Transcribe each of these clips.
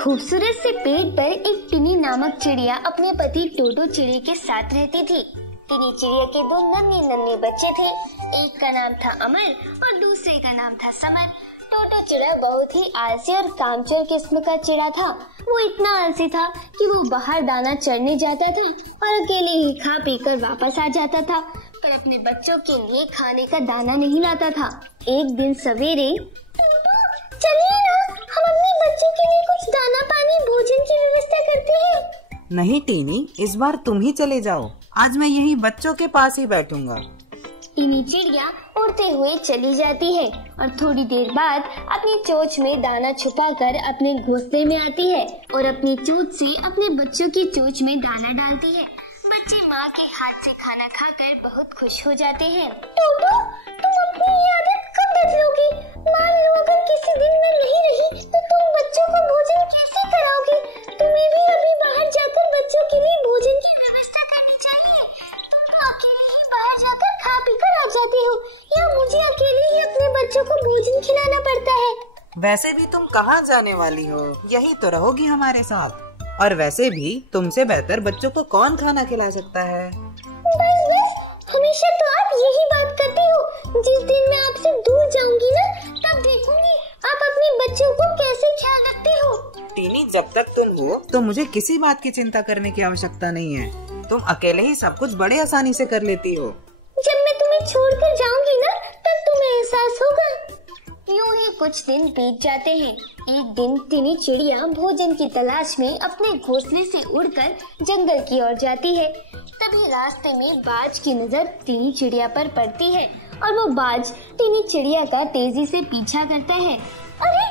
खूबसूरत से पेड़ पर एक टिनी नामक चिड़िया अपने पति टोटो चिड़िया के साथ रहती थी। टिनी चिड़िया के दो नन्हे नन्हे बच्चे थे। एक का नाम था अमर और दूसरे का नाम था समर। टोटो चिड़ा बहुत ही आलसी और कामचोर किस्म का चिड़ा था। वो इतना आलसी था कि वो बाहर दाना चरने जाता था और अकेले ही खा पीकर वापस आ जाता था, पर अपने बच्चों के लिए खाने का दाना नहीं लाता था। एक दिन सवेरे, चलिए ना, हम अपने बच्चों के लिए कुछ दाना पानी भोजन की व्यवस्था करते हैं। नहीं टीनी, इस बार तुम ही चले जाओ। आज मैं यही बच्चों के पास ही बैठूंगा। टीनी चिड़िया उड़ते हुए चली जाती है और थोड़ी देर बाद अपनी चोंच में दाना छुपाकर अपने घोंसले में आती है और अपनी चोंच से अपने बच्चों की चोंच में दाना डालती है। बच्चे माँ के हाथ से खाना खाकर बहुत खुश हो जाते हैं। टोटो, तुम अपनी ये आदत कब बदलोगी? मान लो अगर किसी दिन मैं नहीं रही तो तुम बच्चों को भोजन कैसे कराओगी? तुम्हें भी अभी बाहर जाकर बच्चों के लिए भोजन की व्यवस्था करनी चाहिए। तुम तो अकेले ही बाहर जाकर खा पीकर आ जाती हो, या मुझे अकेले ही अपने बच्चों को भोजन खिलाना पड़ता है? वैसे भी तुम कहाँ जाने वाली हो? यही तो रहोगी हमारे साथ। और वैसे भी तुमसे बेहतर बच्चों को कौन खाना खिला सकता है? बस, हमेशा तो आप यही बात करते हो। जिस दिन मैं आपसे दूर जाऊंगी ना, तब देखूंगी आप अपने बच्चों को कैसे ख्याल रखते हो। टीनी, जब तक तुम हो तो मुझे किसी बात की चिंता करने की आवश्यकता नहीं है। तुम अकेले ही सब कुछ बड़े आसानी से कर लेती हो। जब मैं तुम्हें छोड़कर जाऊंगी ना, तब तुम्हें एहसास होगा। यूं ही कुछ दिन बीत जाते हैं। एक दिन टिनी चिड़िया भोजन की तलाश में अपने घोंसले से उड़कर जंगल की ओर जाती है। तभी रास्ते में बाज की नजर टिनी चिड़िया पर पड़ती है और वो बाज टिनी चिड़िया का तेजी से पीछा करता है। अरे,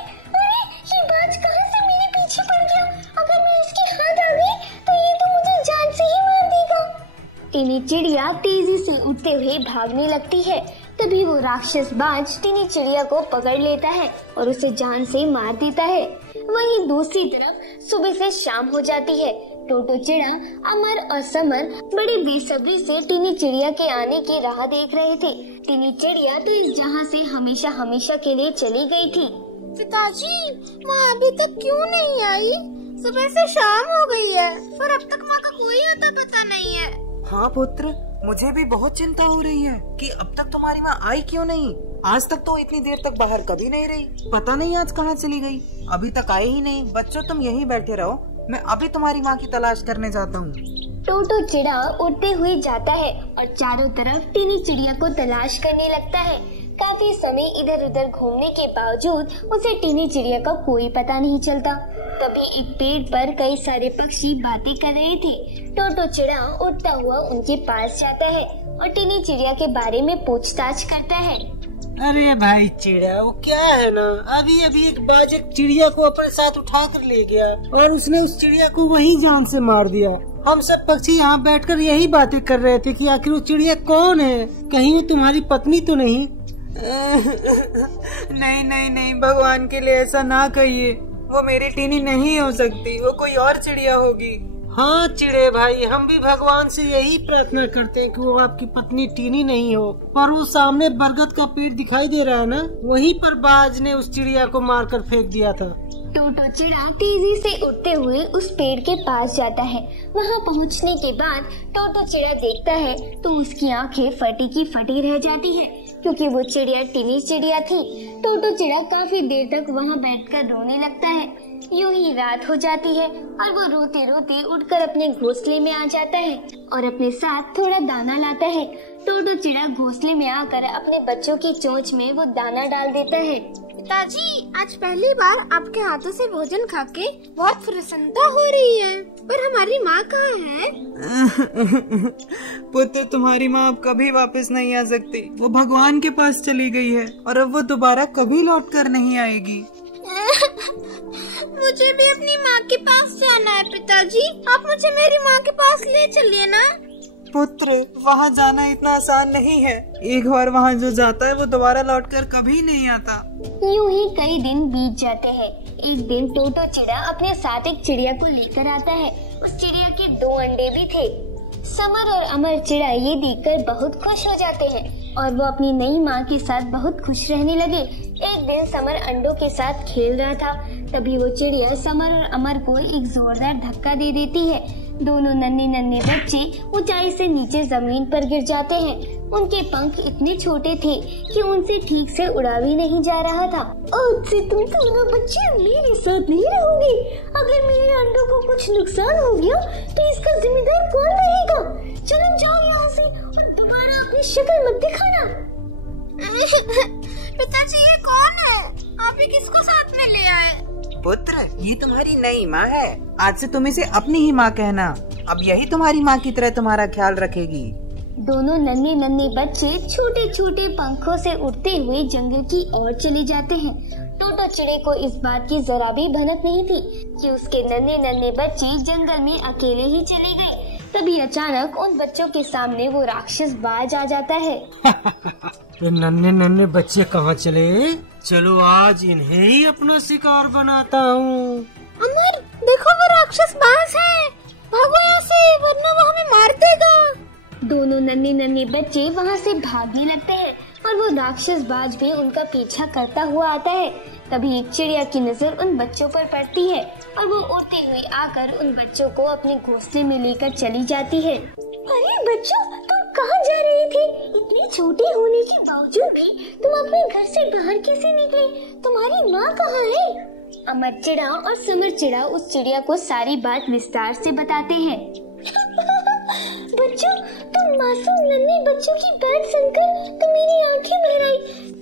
ये बाज कहाँ से मेरे पीछे पड़ गया? अगर मैं इसके हाथ आ गई तो ये तो मुझे जान से ही मार देगा। टिनी चिड़िया तेजी से उड़ते हुए भागने लगती है। तभी वो राक्षस बाज टिनी चिड़िया को पकड़ लेता है और उसे जान से मार देता है। वहीं दूसरी तरफ सुबह से शाम हो जाती है। टोटो चिड़ा, अमर और समर बड़ी बेसब्री से टिनी चिड़िया के आने की राह देख रहे थे। टिनी चिड़िया तो इस जहां से हमेशा के लिए चली गई थी। पिताजी, माँ अभी तक क्यों नहीं आई? सुबह से शाम हो गई है और अब तक माँ का कोई आता पता नहीं है। हाँ पुत्र, मुझे भी बहुत चिंता हो रही है कि अब तक तुम्हारी माँ आई क्यों नहीं। आज तक तो इतनी देर तक बाहर कभी नहीं रही। पता नहीं आज कहाँ चली गई, अभी तक आई ही नहीं। बच्चों, तुम यहीं बैठे रहो, मैं अभी तुम्हारी माँ की तलाश करने जाता हूँ। टोटो चिड़ा उड़ते हुए जाता है और चारों तरफ टिनी चिड़िया को तलाश करने लगता है। काफी समय इधर उधर घूमने के बावजूद उसे टिनी चिड़िया का कोई पता नहीं चलता। तभी एक पेड़ पर कई सारे पक्षी बातें कर रहे थे। टोटो चिड़ा उड़ता हुआ उनके पास जाता है और टिनी चिड़िया के बारे में पूछताछ करता है। अरे भाई चिड़िया, वो क्या है ना, अभी एक बाज एक चिड़िया को अपने साथ उठा कर ले गया और उसने उस चिड़िया को वहीं जान से मार दिया। हम सब पक्षी यहाँ बैठकर यही बातें कर रहे थे कि आखिर वो चिड़िया कौन है, कहीं वो तुम्हारी पत्नी तो नहीं? नहीं, भगवान के लिए ऐसा ना कहिए। वो मेरी टिनी नहीं हो सकती, वो कोई और चिड़िया होगी। हाँ चिड़े भाई, हम भी भगवान से यही प्रार्थना करते हैं कि वो आपकी पत्नी टीनी नहीं हो। और वो सामने बरगद का पेड़ दिखाई दे रहा है ना, वहीं पर बाज ने उस चिड़िया को मारकर फेंक दिया था। टोटो चिड़ा तेजी से उड़ते हुए उस पेड़ के पास जाता है। वहाँ पहुँचने के बाद टोटो चिड़ा देखता है तो उसकी आंखें फटी की फटी रह जाती है, क्योंकि वो चिड़िया टिनी चिड़िया थी। टोटो चिड़ा काफी देर तक वहाँ बैठकर रोने लगता है। यूं ही रात हो जाती है और वो रोते रोते उठकर अपने घोंसले में आ जाता है और अपने साथ थोड़ा दाना लाता है। टोटो चिड़ा घोंसले में आकर अपने बच्चों की चोंच में वो दाना डाल देता है। पिताजी, आज पहली बार आपके हाथों से भोजन खा के बहुत प्रसन्नता हो रही है, पर हमारी माँ कहाँ है? पुत्र, तुम्हारी माँ अब कभी वापस नहीं आ सकती। वो भगवान के पास चली गई है और अब वो दोबारा कभी लौट कर नहीं आएगी। मुझे भी अपनी माँ के पास जाना है पिताजी, आप मुझे मेरी माँ के पास ले चलिए ना। पुत्र, वहाँ जाना इतना आसान नहीं है। एक बार वहाँ जो जाता है वो दोबारा लौटकर कभी नहीं आता। यूं ही कई दिन बीत जाते हैं। एक दिन टोटो चिड़ा अपने साथ एक चिड़िया को लेकर आता है। उस चिड़िया के 2 अंडे भी थे। समर और अमर चिड़ा ये देखकर बहुत खुश हो जाते हैं और वो अपनी नई माँ के साथ बहुत खुश रहने लगे। एक दिन समर अंडों के साथ खेल रहा था, तभी वो चिड़िया समर और अमर को एक जोरदार धक्का दे देती है। दोनों नन्हे नन्हे बच्चे ऊंचाई से नीचे जमीन पर गिर जाते हैं। उनके पंख इतने छोटे थे कि उनसे ठीक से उड़ा भी नहीं जा रहा था। आज से तुम दोनों बच्चे मेरे साथ नहीं रहोगे। अगर मेरे अंडों को कुछ नुकसान हो गया तो इसका जिम्मेदार कौन रहेगा? चलो जाओ यहाँ से और दोबारा अपनी शक्ल मत दिखाना। पिताजी, ये कौन है? आप ही किसको साथ में ले आए? पुत्र, ये तुम्हारी नई माँ है। आज से तुम इसे अपनी ही माँ कहना। अब यही तुम्हारी माँ की तरह तुम्हारा ख्याल रखेगी। दोनों नन्हे नन्हे बच्चे छोटे छोटे पंखों से उड़ते हुए जंगल की ओर चले जाते हैं। टोटो चिड़े को इस बात की जरा भी भनक नहीं थी कि उसके नन्हे नन्हे बच्चे जंगल में अकेले ही चले गए। तभी अचानक उन बच्चों के सामने वो राक्षस बाज आ जाता है। ये नन्हे नन्हे बच्चे कहाँ चले? चलो आज इन्हें ही अपना शिकार बनाता हूँ। अमर, देखो वो राक्षस बाज है। भागो यहाँ से, वरना वो हमें मार देगा। दोनों नन्हे नन्हे बच्चे वहाँ से भागने लगते हैं और वो राक्षस बाज भी उनका पीछा करता हुआ आता है। तभी एक चिड़िया की नजर उन बच्चों पर पड़ती है और वो उड़ते हुए आकर उन बच्चों को अपने घोंसले में लेकर चली जाती है। अरे बच्चों, तुम कहाँ जा रहे थे? इतने छोटे होने के बावजूद भी तुम अपने घर से बाहर कैसे निकले? तुम्हारी माँ कहाँ है? अमर चिड़ा और समर चिड़ा उस चिड़िया को सारी बात विस्तार से बताते हैं। बच्चों, तुम मासूम नन्हे बच्चों की बात सुनकर तो मेरी आंखें भर आई।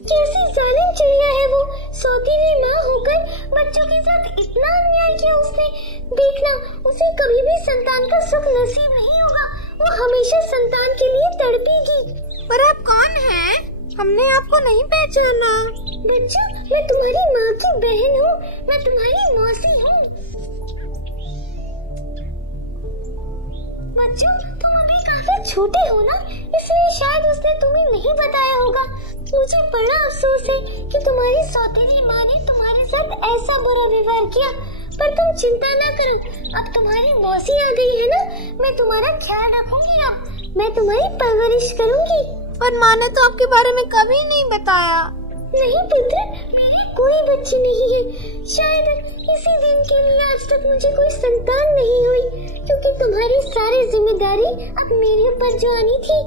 कैसी जालिम चिड़िया है वो। सौतेली माँ होकर बच्चों के साथ इतना अन्याय किया उसने। देखना, उसे कभी भी संतान का सुख नसीब नहीं होगा। वो हमेशा संतान के लिए तड़पेगी। पर आप कौन हैं? हमने आपको नहीं पहचाना। बच्चों, मैं तुम्हारी माँ की बहन हूँ। मैं तुम्हारी मौसी हूँ। बच्चों, तुम अभी काफी छोटे हो ना, इसलिए शायद उसने तुम्हें नहीं बताया होगा। मुझे बड़ा अफसोस है कि तुम्हारी सौतेली माँ ने तुम्हारे साथ ऐसा बुरा व्यवहार किया। पर तुम चिंता ना करो, अब तुम्हारी मौसी आ गई है ना, मैं तुम्हारा ख्याल रखूंगी। अब मैं तुम्हारी परवरिश करूंगी। पर माँ ने तो आपके बारे में कभी नहीं बताया। नहीं पुत्र, मेरे कोई बच्चे नहीं है। शायद इसी दिन के लिए आज तक मुझे कोई संतान नहीं हुई, क्योंकि तुम्हारी सारी जिम्मेदारी अब मेरे ऊपर जो आनी थी।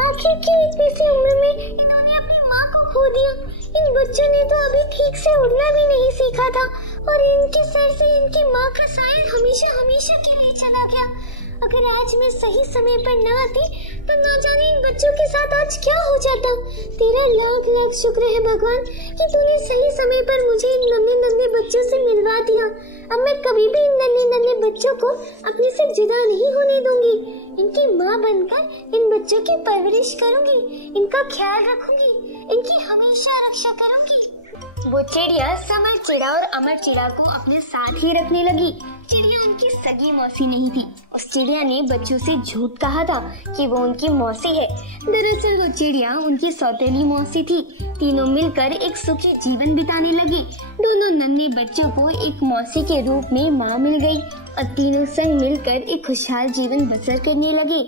आखिर क्यों इतनी सी उम्र में इन्होंने अपनी माँ को खो दिया? इन बच्चों ने तो अभी ठीक से उड़ना भी नहीं सीखा था और इनके सर से इनकी माँ का साया हमेशा हमेशा के लिए चला गया। अगर आज मैं सही समय पर न आती तो न जाने इन बच्चों के साथ आज क्या हो जाता। तेरा लाख लाख शुक्र है भगवान कि तूने सही समय पर मुझे इन नन्हे नन्हे बच्चों से मिलवा दिया। अब मैं कभी भी इन नन्हे नन्हे बच्चों को अपने से जुदा नहीं होने दूंगी। इनकी माँ बनकर इन बच्चों की परवरिश करूंगी, इनका ख्याल रखूंगी, इनकी हमेशा रक्षा करूंगी। वो चिड़िया समर चिड़ा और अमर चिड़ा को अपने साथ ही रखने लगी। चिड़िया उनकी सगी मौसी नहीं थी। उस चिड़िया ने बच्चों से झूठ कहा था कि वो उनकी मौसी है। दरअसल वो चिड़िया उनकी सौतेली मौसी थी। तीनों मिलकर एक सुखी जीवन बिताने लगे। दोनों नन्हे बच्चों को एक मौसी के रूप में माँ मिल गई और तीनों संग मिलकर एक खुशहाल जीवन बसर करने लगे।